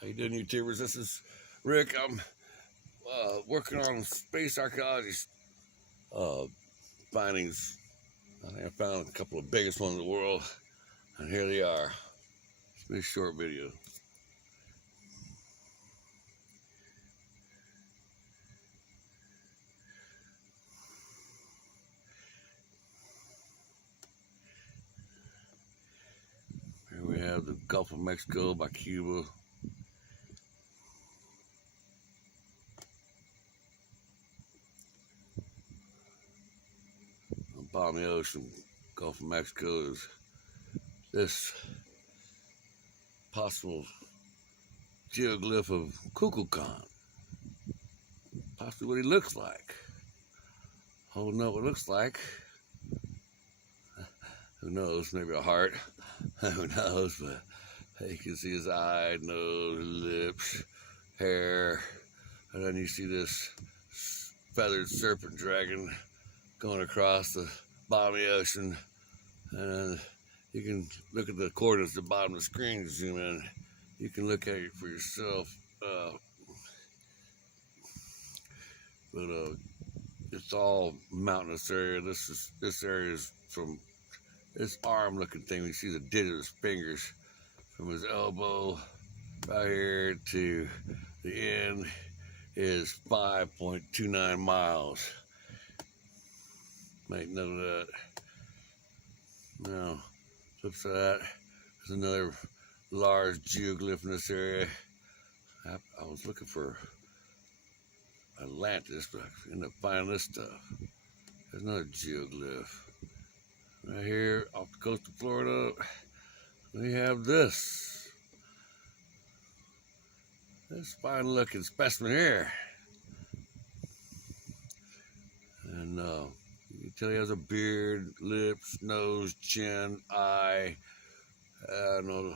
How you doing, YouTubers? This is Rick. I'm working on space archaeology findings. I think I found a couple of biggest ones in the world, and here they are. It's a short video. Here we have the Gulf of Mexico by Cuba. Bottom of the ocean, Gulf of Mexico, is this possible geoglyph of Kukulkan. Possibly what he looks like. Holding up what it looks like. Who knows? Maybe a heart. Who knows? But you can see his eye, nose, lips, hair, and then you see this feathered serpent dragon going across the bottom of the ocean, and you can look at the coordinates at the bottom of the screen. Zoom in, you can look at it for yourself. But it's all mountainous area. This area is from this arm-looking thing. You see the digit of his fingers from his elbow right here to the end is 5.29 miles. Make note of that. Now, flip side of that, there's another large geoglyph in this area. I was looking for Atlantis, but I ended up finding this stuff. There's another geoglyph. Right here off the coast of Florida, we have this fine looking specimen here. And you can tell he has a beard, lips, nose, chin, eye. I don't know,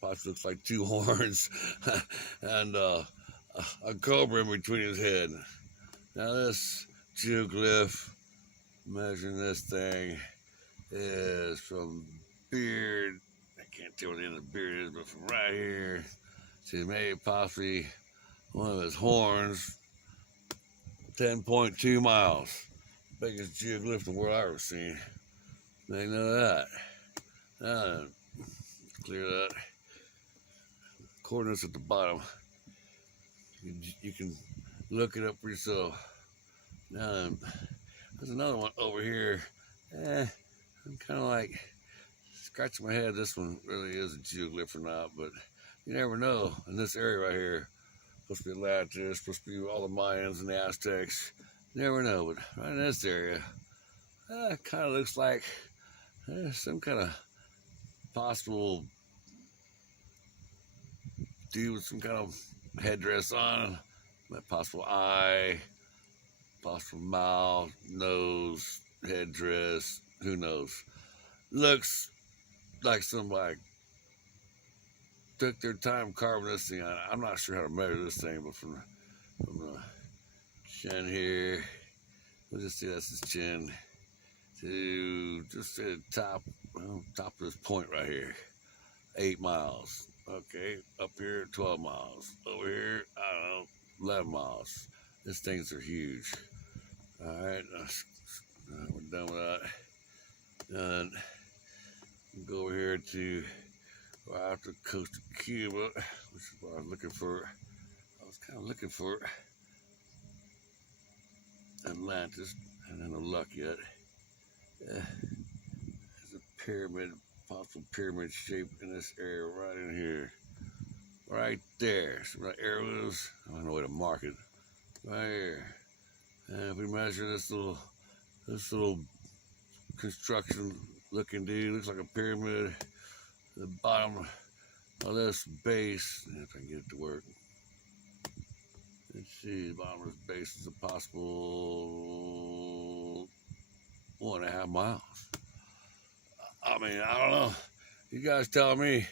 possibly looks like two horns, and a cobra in between his head. Now this geoglyph, measuring this thing, is from beard. I can't tell what the end of the beard is, but from right here to maybe possibly one of his horns, 10.2 miles. Biggest geoglyph in the world I've ever seen. Make note of that. Now, clear that. Coordinates at the bottom. You can look it up for yourself. Now, there's another one over here. I'm kind of like scratching my head. This one really is a geoglyph or not, but you never know. In this area right here, supposed to be Atlantis, supposed to be all the Mayans and the Aztecs. You never know, but right in this area, it kind of looks like some kind of possible dude with some kind of headdress on, possible eye, possible mouth, nose, headdress, who knows. Looks like somebody took their time carving this thing. I'm not sure how to measure this thing, but from the chin here, we'll just see that's his chin, to just at the top of this point right here, 8 miles. Okay, up here 12 miles. Over here, I don't know, 11 miles. These things are huge. All right, we're done with that. And go over here to right off the coast of Cuba, which is what I was looking for. I was kind of looking for Atlantis. I haven't had no luck yet. There's a pyramid, possible pyramid shape in this area right in here. Right there. See where that arrow is? I don't know where to mark it. Right here. And if we measure this little construction looking dude, looks like a pyramid. The bottom of this base, if I can get it to work. Let's see, the bottom of this base is a possible 1.5 miles. I mean, I don't know. You guys tell me.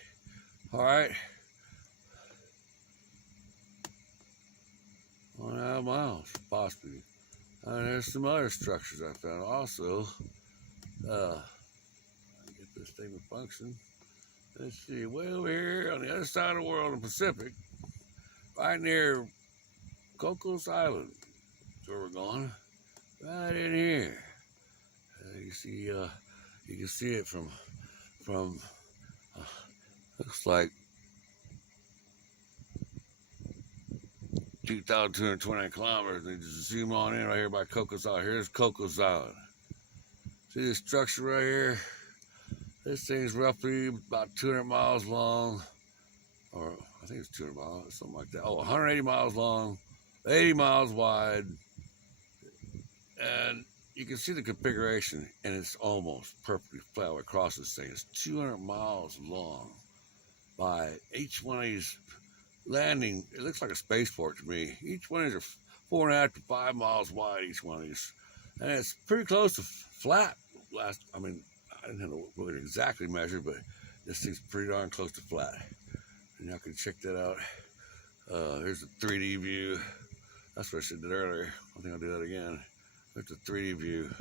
All right. 1.5 miles, possibly. And there's some other structures I found also. Get this thing to function. Let's see, way over here on the other side of the world in the Pacific, right near Cocos Island. That's where we're going. Right in here. You see, you can see it from looks like 2,229 kilometers. And just zoom on in right here by Cocos Island. Here's Cocos Island. See this structure right here? This thing's roughly about 200 miles long, or I think it's 200 miles, something like that. Oh, 180 miles long, 80 miles wide, and you can see the configuration, and it's almost perfectly flat across this thing. It's 200 miles long. By each one of these landing, it looks like a spaceport to me. Each one of these are 4.5 to 5 miles wide, each one of these, and it's pretty close to flat. I didn't have to look at exactly measure, but this thing's pretty darn close to flat. And y'all can check that out. Here's the 3D view. That's what I did earlier. I think I'll do that again. There's the 3D view.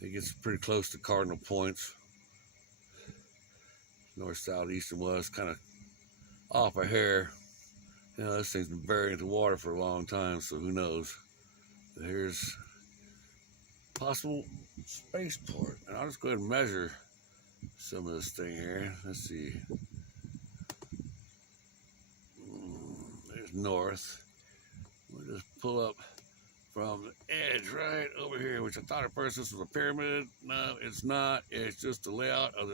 It gets pretty close to cardinal points. North, south, east, and west, kind of off a hair. You know, this thing's been buried into water for a long time, so who knows. But here's possible spaceport. And I'll just go ahead and measure some of this thing here. Let's see. There's north. We'll just pull up from the edge right over here, which I thought at first this was a pyramid. No, it's not. It's just the layout of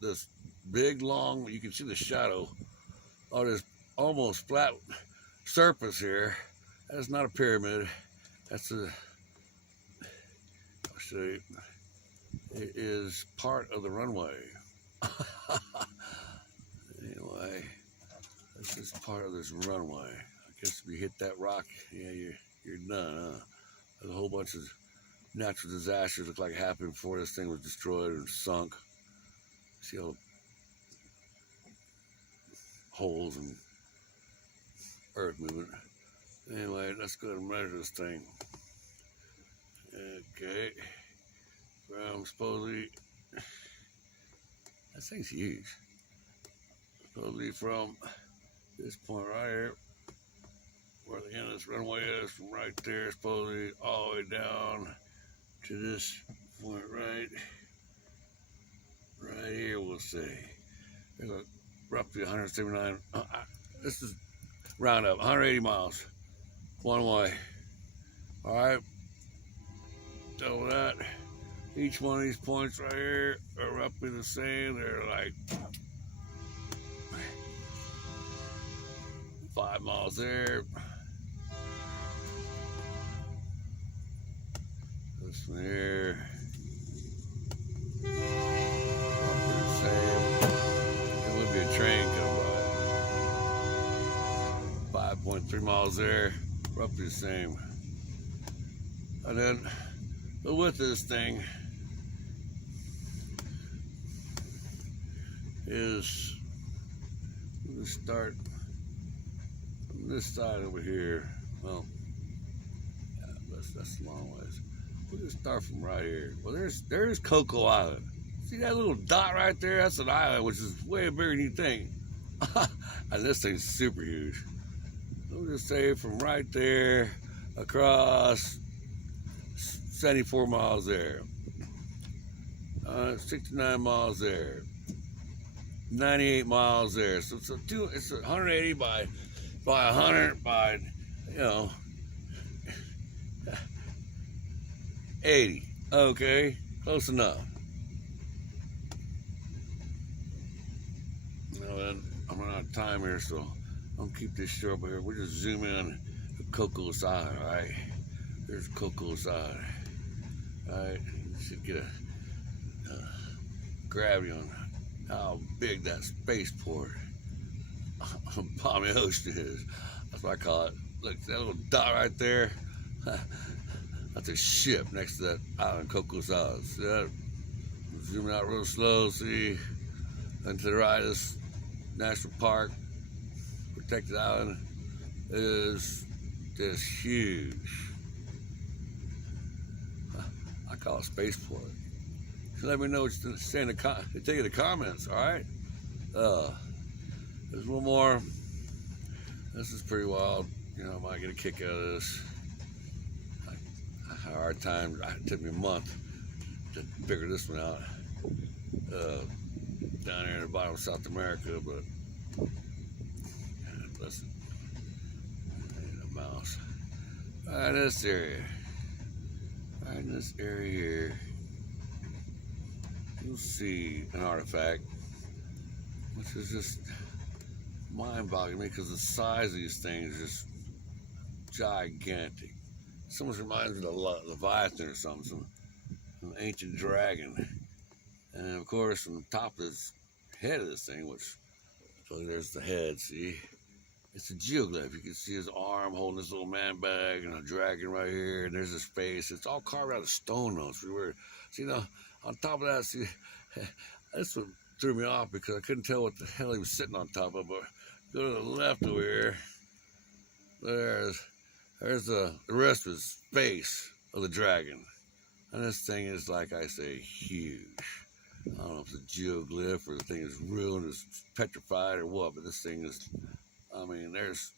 this big, long, you can see the shadow of this almost flat surface here. That's not a pyramid. That's a, I'll show you. It is part of the runway. Anyway, this is part of this runway. I guess if you hit that rock, yeah, you're done, huh? There's a whole bunch of natural disasters look like it happened before this thing was destroyed and sunk. See all the holes and earth movement. Anyway, let's go ahead and measure this thing. Okay. From supposedly, that thing's huge. Supposedly from this point right here, where the end of this runway is, from right there, supposedly all the way down to this point right here, we'll say. There's a roughly 179, this is round up, 180 miles, one way. All right, double that. Each one of these points right here are roughly the same. They're like 5 miles there. This one here. Roughly the same. There would be a train coming by. 5.3 miles there. Roughly the same. And then the width of this thing is, we'll start from this side over here. Well, yeah, that's a long ways. We'll just start from right here. Well, there's Coco Island. See that little dot right there? That's an island, which is way bigger than you think. And this thing's super huge. We'll just say from right there across 74 miles there. 69 miles there. 98 miles there. So it's 180 by 100 by, 80. Okay, close enough. Then I'm running out of time here, so I'll keep this short. But here we'll just zoom in on the Cocos Island. All right, there's Cocos Island. All right, you should get a gravity on how big that spaceport on Palmy Ocean is. That's what I call it. Look, that little dot right there. That's a ship next to that island, Cocos Island. See that? Zooming out real slow. See, and to the right, this national park, protected island, is just huge. I call it spaceport. So let me know what you say in the comments. All right. There's one more. This is pretty wild. You know, I might get a kick out of this. I had a hard time. It took me a month to figure this one out. Down here in the bottom of South America, but God bless it. Ain't a mouse. Right in this area. Right in this area here, you'll see an artifact, which is just mind-boggling me because the size of these things is just gigantic. It almost reminds me of a Leviathan or something, some ancient dragon. And of course, on the top of this head of this thing, which, so there's the head, see? It's a geoglyph. You can see his arm holding this little man bag and a dragon right here, and there's his face. It's all carved out of stone, though. It's pretty weird. So, you know, on top of that, see, that's what threw me off because I couldn't tell what the hell he was sitting on top of. But go to the left over here, there's the rest of his face of the dragon. And this thing is, like I say, huge. I don't know if it's a geoglyph or the thing is real and it's petrified or what, but this thing is, I mean, there's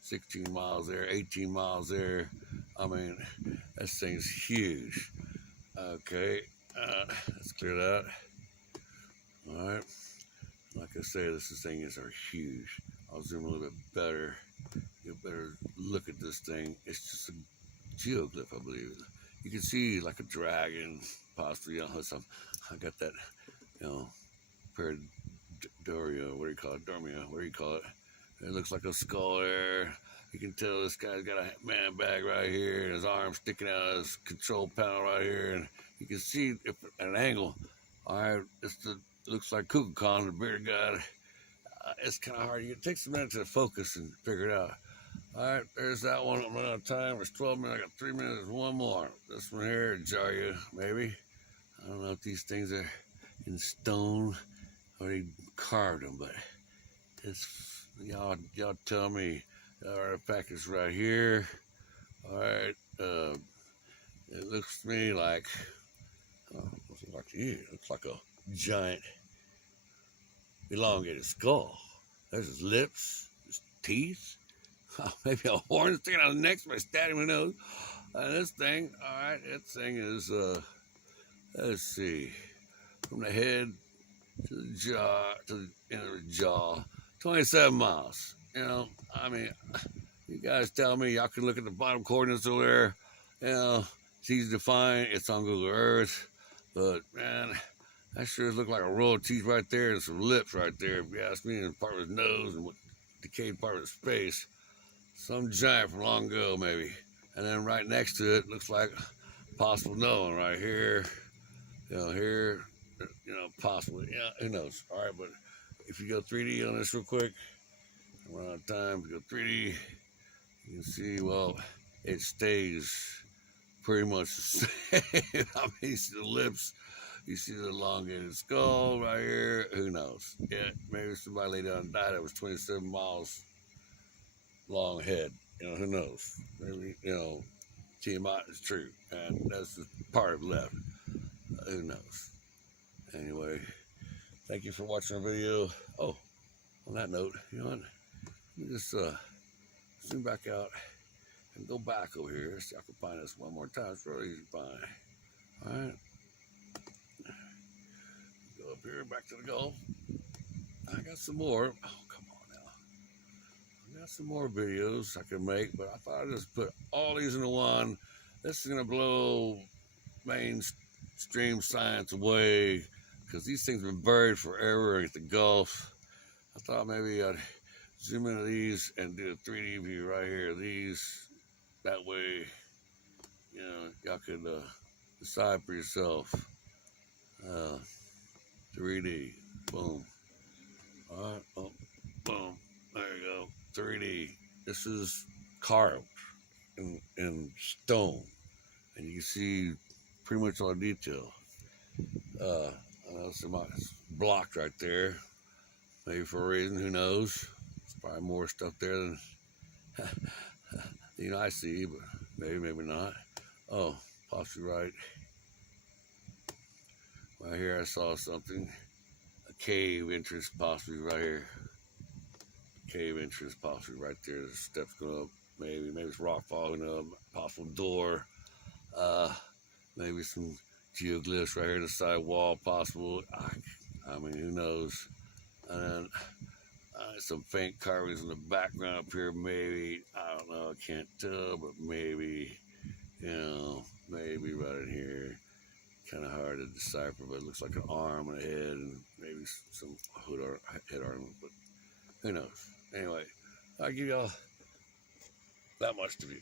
16 miles there, 18 miles there. I mean, this thing's huge. Okay, let's clear that. All right, like I say, this thing are huge. I'll zoom a little bit better. You better look at this thing. It's just a geoglyph, I believe. You can see like a dragon, possibly, you know, some, I got that, you know, Doria, what do you call it? Dormia, what do you call it? It looks like a skull there. You can tell this guy's got a man bag right here, and his arm sticking out of his control panel right here, and you can see if, at an angle. All right, it looks like Kukulkan, the bearded guy. It's kind of hard. It takes a minute to focus and figure it out. All right, there's that one. I'm running out of time. There's 12 minutes. I got 3 minutes. One more. This one here, jar you, maybe. I don't know if these things are in stone or they carved them, but it's, y'all tell me. The artifact is right here. All right, it looks to me like, it looks like a giant elongated skull. There's his lips, his teeth, maybe a horn sticking out of the neck, somebody stabbed him in the nose. And this thing, all right, this thing is, let's see, from the head to the jaw, to the end of the jaw, 27 miles. You know, I mean, you guys tell me, y'all can look at the bottom coordinates over there. You know, it's easy to find. It's on Google Earth. But, man, that sure looks like a row of teeth right there and some lips right there, if you ask me, and part of his nose and what decayed part of his face. Some giant from long ago, maybe. And then right next to it looks like possible knowing right here. You know, here, you know, possibly. Yeah, who knows? All right, but if you go 3D on this real quick, run out of time. If you go 3D, you can see, well, it stays pretty much the same. I mean, you see the lips, you see the elongated skull right here. Who knows? Yeah, maybe somebody laid down and died. It was 27 miles long head. You know, who knows? Maybe, you know, TMI is true, and that's the part of left. Who knows? Anyway, thank you for watching the video. Oh, on that note, you know what? Let me just zoom back out and go back over here. See if I can find this one more time. It's really easy to find. All right. Go up here, back to the Gulf. I got some more. Oh, come on now. I got some more videos I can make, but I thought I'd just put all these into one. This is going to blow mainstream science away because these things have been buried forever at the Gulf. I thought maybe I'd zoom into these and do a 3D view right here. These, that way, you know, y'all could decide for yourself. 3D, boom. All right, oh, boom. There you go, 3D. This is carved in stone, and you can see pretty much all the detail. It's blocked right there, maybe for a reason. Who knows? Probably more stuff there than you know I see, but maybe not. Oh, possibly right. Right here I saw something, a cave entrance possibly right here. Cave entrance possibly right there. There's steps going up. Maybe it's rock falling up. Possible door. Maybe some geoglyphs right here in the side wall. Possible. I mean, who knows? And then some faint carvings in the background up here. Maybe, I don't know. I can't tell, but maybe, maybe right in here. Kind of hard to decipher, but it looks like an arm and a head, and maybe some head ornament, but who knows? Anyway, I'll give y'all that much to view.